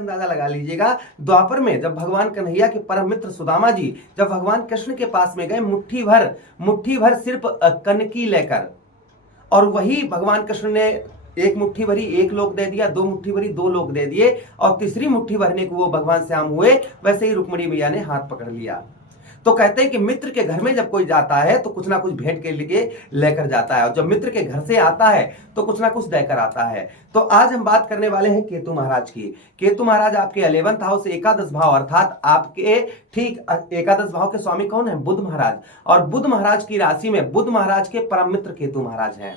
अंदाजा लगा लीजिएगा, द्वापर में जब भगवान कन्हैया के परम मित्र सुदामा जी जब भगवान कृष्ण के पास में गए मुट्ठी भर सिर्फ कनकी लेकर, और वही भगवान कृष्ण ने एक मुट्ठी भरी एक लोक दे दिया, दो मुट्ठी भरी दो लोक दे दिए, और तीसरी मुट्ठी भरने को वो भगवान श्याम हुए, वैसे ही रुक्मिणी मैया ने हाथ पकड़ लिया। तो कहते हैं कि मित्र के घर में जब कोई जाता है तो कुछ ना कुछ भेंट के लिए लेकर जाता है, और जब मित्र के घर से आता है तो कुछ ना कुछ देकर आता है। तो आज हम बात करने वाले हैं केतु महाराज की। केतु महाराज आपके 11th हाउस एकादश भाव, अर्थात आपके ठीक एकादश भाव के स्वामी कौन है? बुध महाराज। और बुध महाराज की राशि में बुध महाराज के परम मित्र केतु महाराज हैं।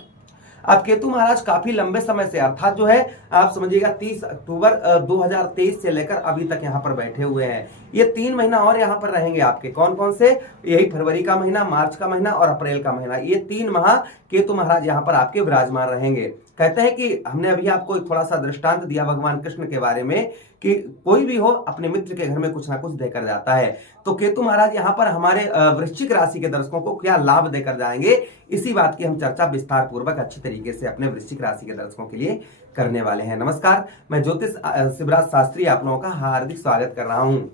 अब केतु महाराज काफी लंबे समय से, अर्थात जो है आप समझिएगा 30 अक्टूबर 2023 से लेकर अभी तक यहाँ पर बैठे हुए हैं। ये 3 महीना और यहाँ पर रहेंगे आपके। कौन कौन से? यही फरवरी का महीना, मार्च का महीना और अप्रैल का महीना। ये 3 माह केतु महाराज यहाँ पर आपके विराजमान रहेंगे। कहते हैं कि हमने अभी आपको थोड़ा सा दृष्टांत दिया भगवान कृष्ण के बारे में कि कोई भी हो अपने मित्र के घर में कुछ ना कुछ देकर जाता है। तो केतु महाराज यहाँ पर हमारे वृश्चिक राशि के दर्शकों को क्या लाभ देकर जाएंगे, इसी बात की हम चर्चा विस्तार पूर्वक अच्छी तरीके से अपने वृश्चिक राशि के दर्शकों के लिए करने वाले हैं। नमस्कार, मैं ज्योतिष शिवराज शास्त्री आप लोगों का हार्दिक स्वागत कर रहा हूँ।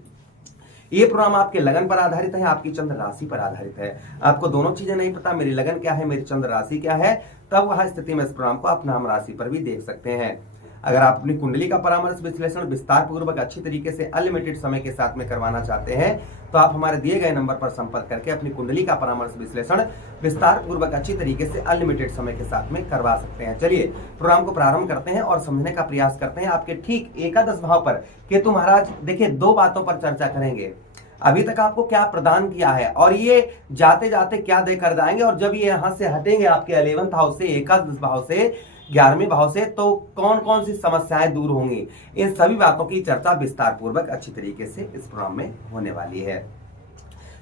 ये प्रोग्राम आपके लगन पर आधारित है, आपकी चंद्र राशि पर आधारित है। आपको दोनों चीजें नहीं पता, मेरी लगन क्या है, मेरी चंद्र राशि क्या है, तब वह स्थिति में इस प्रोग्राम को आप नाम राशि पर भी देख सकते हैं। अगर आप अपनी कुंडली का परामर्श विश्लेषण विस्तार पूर्वक अच्छी तरीके से अनलिमिटेड समय के साथ में करवाना चाहते हैं तो आप हमारे दिए गए नंबर पर संपर्क करके अपनी कुंडली का परामर्श विश्लेषण विस्तार पूर्वक अच्छी तरीके से अनलिमिटेड समय के साथ में करवा सकते हैं। चलिए प्रोग्राम को प्रारंभ करते हैं और समझने का प्रयास करते हैं। आपके ठीक एकादश भाव पर केतु महाराज, देखिए 2 बातों पर चर्चा करेंगे। अभी तक आपको क्या प्रदान किया है और ये जाते जाते क्या देकर जाएंगे, और जब ये यहाँ से हटेंगे आपके 11th हाउस से, एकादश भाव से, 11वें भाव से, तो कौन कौन सी समस्याएं दूर होंगी, इन सभी बातों की चर्चा विस्तार पूर्वक अच्छी तरीके से इस प्रोग्राम में होने वाली है।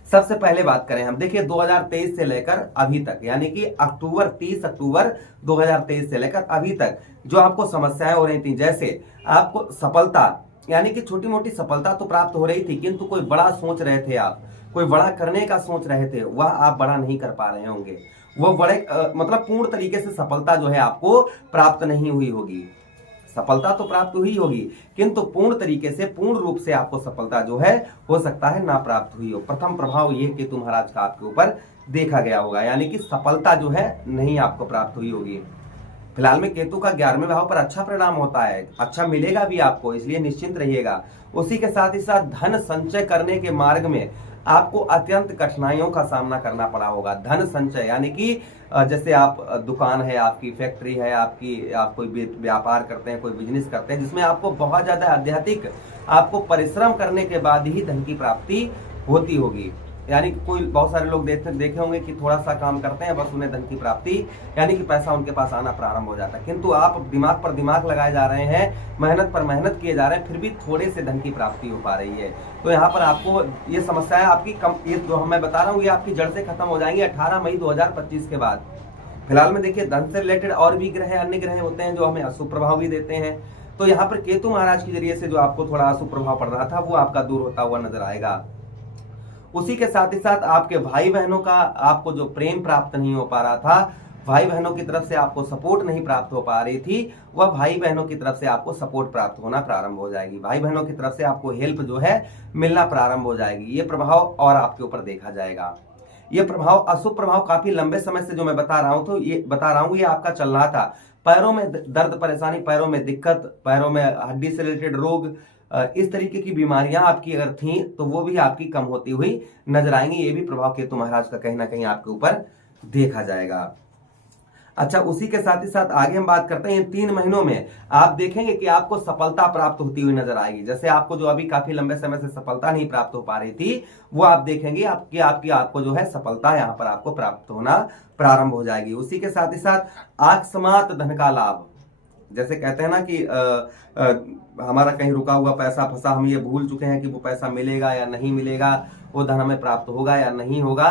सबसे पहले बात करें हम, देखिए 2023 से लेकर अभी तक, यानी कि 30 अक्टूबर 2023 से लेकर अभी तक जो आपको समस्याएं हो रही थी, जैसे आपको सफलता, यानी कि छोटी मोटी सफलता तो प्राप्त हो रही थी, किंतु कोई बड़ा सोच रहे थे आप, कोई बड़ा करने का सोच रहे थे, वह आप बड़ा नहीं कर पा रहे होंगे। वो बड़े मतलब पूर्ण तरीके से सफलता जो है आपको प्राप्त नहीं हुई होगी। सफलता तो प्राप्त हुई होगी, किंतु पूर्ण तरीके से, पूर्ण रूप से आपको सफलता जो है हो सकता है ना प्राप्त हुई हो। प्रथम प्रभाव ये केतु महाराज का आपके ऊपर देखा गया होगा, यानी कि सफलता जो है नहीं आपको प्राप्त हुई होगी। फिलहाल में केतु का 11वें भाव पर अच्छा परिणाम होता है, अच्छा मिलेगा भी आपको, इसलिए निश्चिंत रहिएगा। उसी के साथ ही साथ धन संचय करने के मार्ग में आपको अत्यंत कठिनाइयों का सामना करना पड़ा होगा। धन संचय यानी कि जैसे आप दुकान है, आपकी फैक्ट्री है, आप कोई व्यापार करते हैं, कोई बिजनेस करते हैं, जिसमें आपको बहुत ज्यादा आध्यात्मिक आपको परिश्रम करने के बाद ही धन की प्राप्ति होती होगी। यानी कि कोई बहुत सारे लोग देखे होंगे कि थोड़ा सा काम करते हैं, बस उन्हें धन की प्राप्ति यानी कि पैसा उनके पास आना प्रारंभ हो जाता है, किंतु आप दिमाग पर दिमाग लगाए जा रहे हैं, मेहनत पर मेहनत किए जा रहे हैं, फिर भी थोड़े से धन की प्राप्ति हो पा रही है। तो यहाँ पर आपको ये समस्याएं आपकी ये जो मैं बता रहा हूँ ये आपकी जड़ से खत्म हो जाएंगी 18 मई 2025 के बाद। फिलहाल में देखिए धन से रिलेटेड और भी ग्रह, अन्य ग्रह होते हैं जो हमें अशुभ प्रभाव भी देते हैं। तो यहाँ पर केतु महाराज के जरिए से जो आपको थोड़ा अशुभ प्रभाव पड़ रहा था वो आपका दूर होता हुआ नजर आएगा। उसी के साथ ही साथ आपके भाई बहनों का आपको जो प्रेम प्राप्त नहीं हो पा रहा था, भाई बहनों की तरफ से आपको सपोर्ट नहीं प्राप्त हो पा रही थी, वह भाई बहनों की तरफ से आपको सपोर्ट प्राप्त होना प्रारंभ हो जाएगी। भाई बहनों की तरफ से आपको हेल्प जो है मिलना प्रारंभ हो जाएगी। ये प्रभाव और आपके ऊपर देखा जाएगा। ये प्रभाव, अशुभ प्रभाव काफी लंबे समय से जो मैं बता रहा हूं, तो ये बता रहा हूं ये आपका चल रहा था। पैरों में दर्द परेशानी, पैरों में दिक्कत, पैरों में हड्डी से रिलेटेड रोग, इस तरीके की बीमारियां आपकी अगर थी तो वो भी आपकी कम होती हुई नजर आएंगी। ये भी प्रभाव केतु महाराज का कहीं ना कहीं आपके ऊपर देखा जाएगा। अच्छा, उसी के साथ ही साथ आगे हम बात करते हैं, इन 3 महीनों में आप देखेंगे कि आपको सफलता प्राप्त होती हुई नजर आएगी। जैसे आपको जो अभी काफी लंबे समय से सफलता नहीं प्राप्त हो पा रही थी, वो आप देखेंगे आपको जो है सफलता यहाँ पर आपको प्राप्त होना प्रारंभ हो जाएगी। उसी के साथ ही साथ अकस्मात धन का लाभ, जैसे कहते हैं ना कि हमारा कहीं रुका हुआ पैसा फंसा, हम ये भूल चुके हैं कि वो पैसा मिलेगा या नहीं मिलेगा, वो धन हमें प्राप्त होगा या नहीं होगा।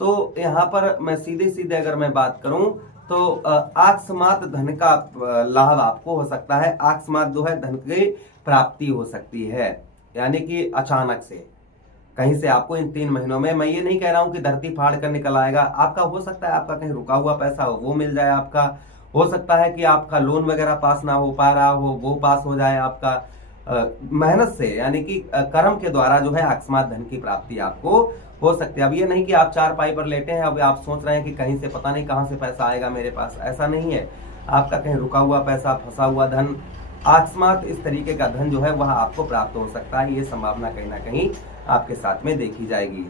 तो यहाँ पर मैं सीधे सीधे अगर मैं बात करूं तो अकस्मात धन का लाभ आपको हो सकता है। अकस्मात जो है धन की प्राप्ति हो सकती है, यानी कि अचानक से कहीं से आपको इन 3 महीनों में, मैं ये नहीं कह रहा हूं कि धरती फाड़ कर निकल आएगा, आपका हो सकता है आपका कहीं रुका हुआ पैसा हो वो मिल जाए, आपका हो सकता है कि आपका लोन वगैरह पास ना हो पा रहा हो वो पास हो जाए आपका, मेहनत से यानी कि कर्म के द्वारा जो है अकस्मात धन की प्राप्ति आपको हो सकती है। अब ये नहीं कि आप चारपाई पर लेटे हैं, अब आप सोच रहे हैं कि कहीं से पता नहीं कहां से पैसा आएगा मेरे पास, ऐसा नहीं है। आपका कहीं रुका हुआ पैसा, फंसा हुआ धन, अकस्मात इस तरीके का धन जो है वह आपको प्राप्त हो सकता है। ये संभावना कहीं ना कहीं आपके साथ में देखी जाएगी।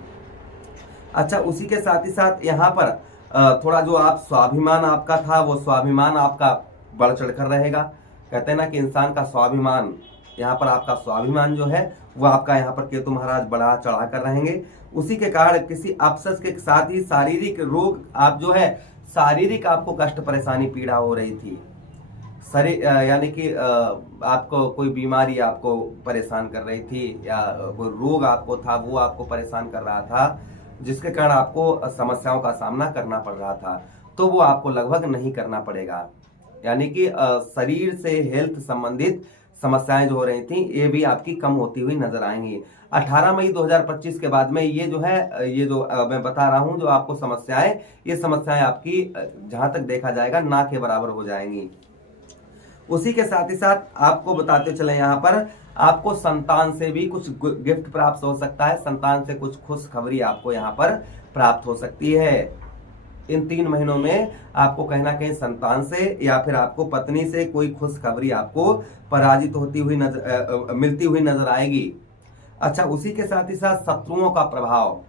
अच्छा, उसी के साथ ही साथ यहाँ पर थोड़ा जो आप स्वाभिमान आपका था, वो स्वाभिमान आपका बढ़ चढ़कर रहेगा। कहते हैं ना कि इंसान का स्वाभिमान, यहाँ पर आपका स्वाभिमान जो है वो आपका यहाँ पर केतु महाराज बढ़ा चढ़ा कर रहेंगे। उसी के कारण किसी अपसस के साथ ही शारीरिक रोग, आप जो है शारीरिक आपको कष्ट परेशानी पीड़ा हो रही थी, शरीर यानी कि आपको कोई बीमारी आपको परेशान कर रही थी, या कोई रोग आपको था वो आपको परेशान कर रहा था, जिसके कारण आपको समस्याओं का सामना करना पड़ रहा था, तो वो आपको लगभग नहीं करना पड़ेगा। यानी कि शरीर से हेल्थ संबंधित समस्याएं जो हो रही थी ये भी आपकी कम होती हुई नजर आएंगी। 18 मई 2025 के बाद में ये जो है, ये जो मैं बता रहा हूं जो आपको समस्याएं, ये समस्याएं आपकी जहां तक देखा जाएगा ना के बराबर हो जाएंगी। उसी के साथ ही साथ आपको बताते चले, यहाँ पर आपको संतान से भी कुछ गिफ्ट प्राप्त हो सकता है, संतान से कुछ खुशखबरी आपको यहाँ पर प्राप्त हो सकती है। इन 3 महीनों में आपको कहीं ना कहीं संतान से या फिर आपको पत्नी से कोई खुशखबरी आपको पराजित होती हुई मिलती हुई नजर आएगी। अच्छा, उसी के साथ ही साथ शत्रुओं का प्रभाव,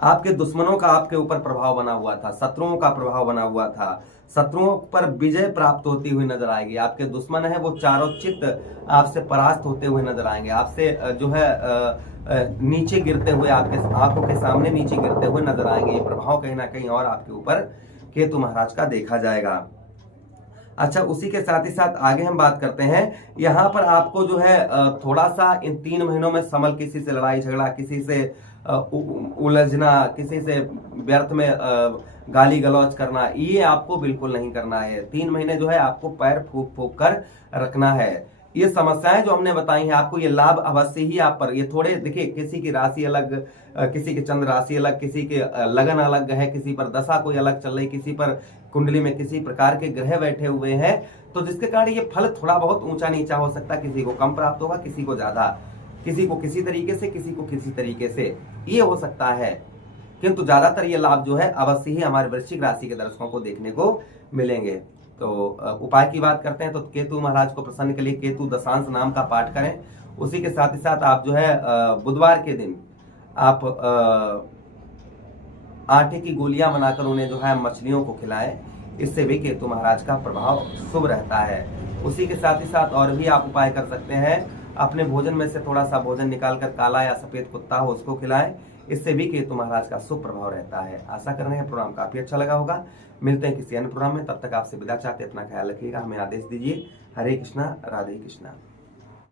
आपके दुश्मनों का आपके ऊपर प्रभाव बना हुआ था, शत्रुओं का प्रभाव बना हुआ था, शत्रुओं पर विजय प्राप्त होती हुई नजर आएगी। आपके दुश्मन है वो चारों चित्त आपसे परास्त होते हुए नजर आएंगे, आपसे जो है नीचे गिरते हुए, आपके आंखों के सामने नीचे गिरते हुए नजर आएंगे। ये प्रभाव कहीं ना कहीं और आपके ऊपर केतु महाराज का देखा जाएगा। अच्छा, उसी के साथ ही साथ आगे हम बात करते हैं, यहाँ पर आपको जो है थोड़ा सा इन 3 महीनों में संभल, किसी से लड़ाई झगड़ा, किसी से उलझना, किसी से व्यर्थ में गाली गलौज करना, ये आपको बिल्कुल नहीं करना है। 3 महीने जो है आपको पैर फूक फूक कर रखना है। ये समस्याएं जो हमने बताई हैं आपको, ये लाभ अवश्य ही आप पर, ये थोड़े देखिए, किसी की राशि अलग, किसी की चंद्र राशि अलग, किसी के लगन अलग है, किसी पर दशा कोई अलग चल रही, किसी पर कुंडली में किसी प्रकार के ग्रह बैठे हुए हैं, तो जिसके कारण ये फल थोड़ा बहुत ऊंचा नीचा हो सकता है, किसी को कम प्राप्त होगा, किसी को ज्यादा, किसी को किसी तरीके से, किसी को किसी तरीके से, ये हो सकता है। किंतु ज्यादातर ये लाभ जो है अवश्य ही हमारे वृश्चिक राशि के दर्शकों को देखने को मिलेंगे। तो उपाय की बात करते हैं तो केतु महाराज को प्रसन्न के लिए केतु दशांश नाम का पाठ करें। उसी के साथ ही साथ आप जो है बुधवार के दिन आप आटे की गोलियां बनाकर उन्हें जो है मछलियों को खिलाएं, इससे भी केतु महाराज का प्रभाव शुभ रहता है। उसी के साथ ही साथ और भी आप उपाय कर सकते हैं, अपने भोजन में से थोड़ा सा भोजन निकालकर काला या सफेद कुत्ता हो उसको खिलाएं, इससे भी केतु महाराज का शुभ प्रभाव रहता है। आशा कर रहे हैं प्रोग्राम काफी अच्छा लगा होगा। मिलते हैं किसी अन्य प्रोग्राम में, तब तक आपसे विदा चाहते, अपना ख्याल रखिएगा, हमें आदेश दीजिए। हरे कृष्णा, राधे कृष्णा।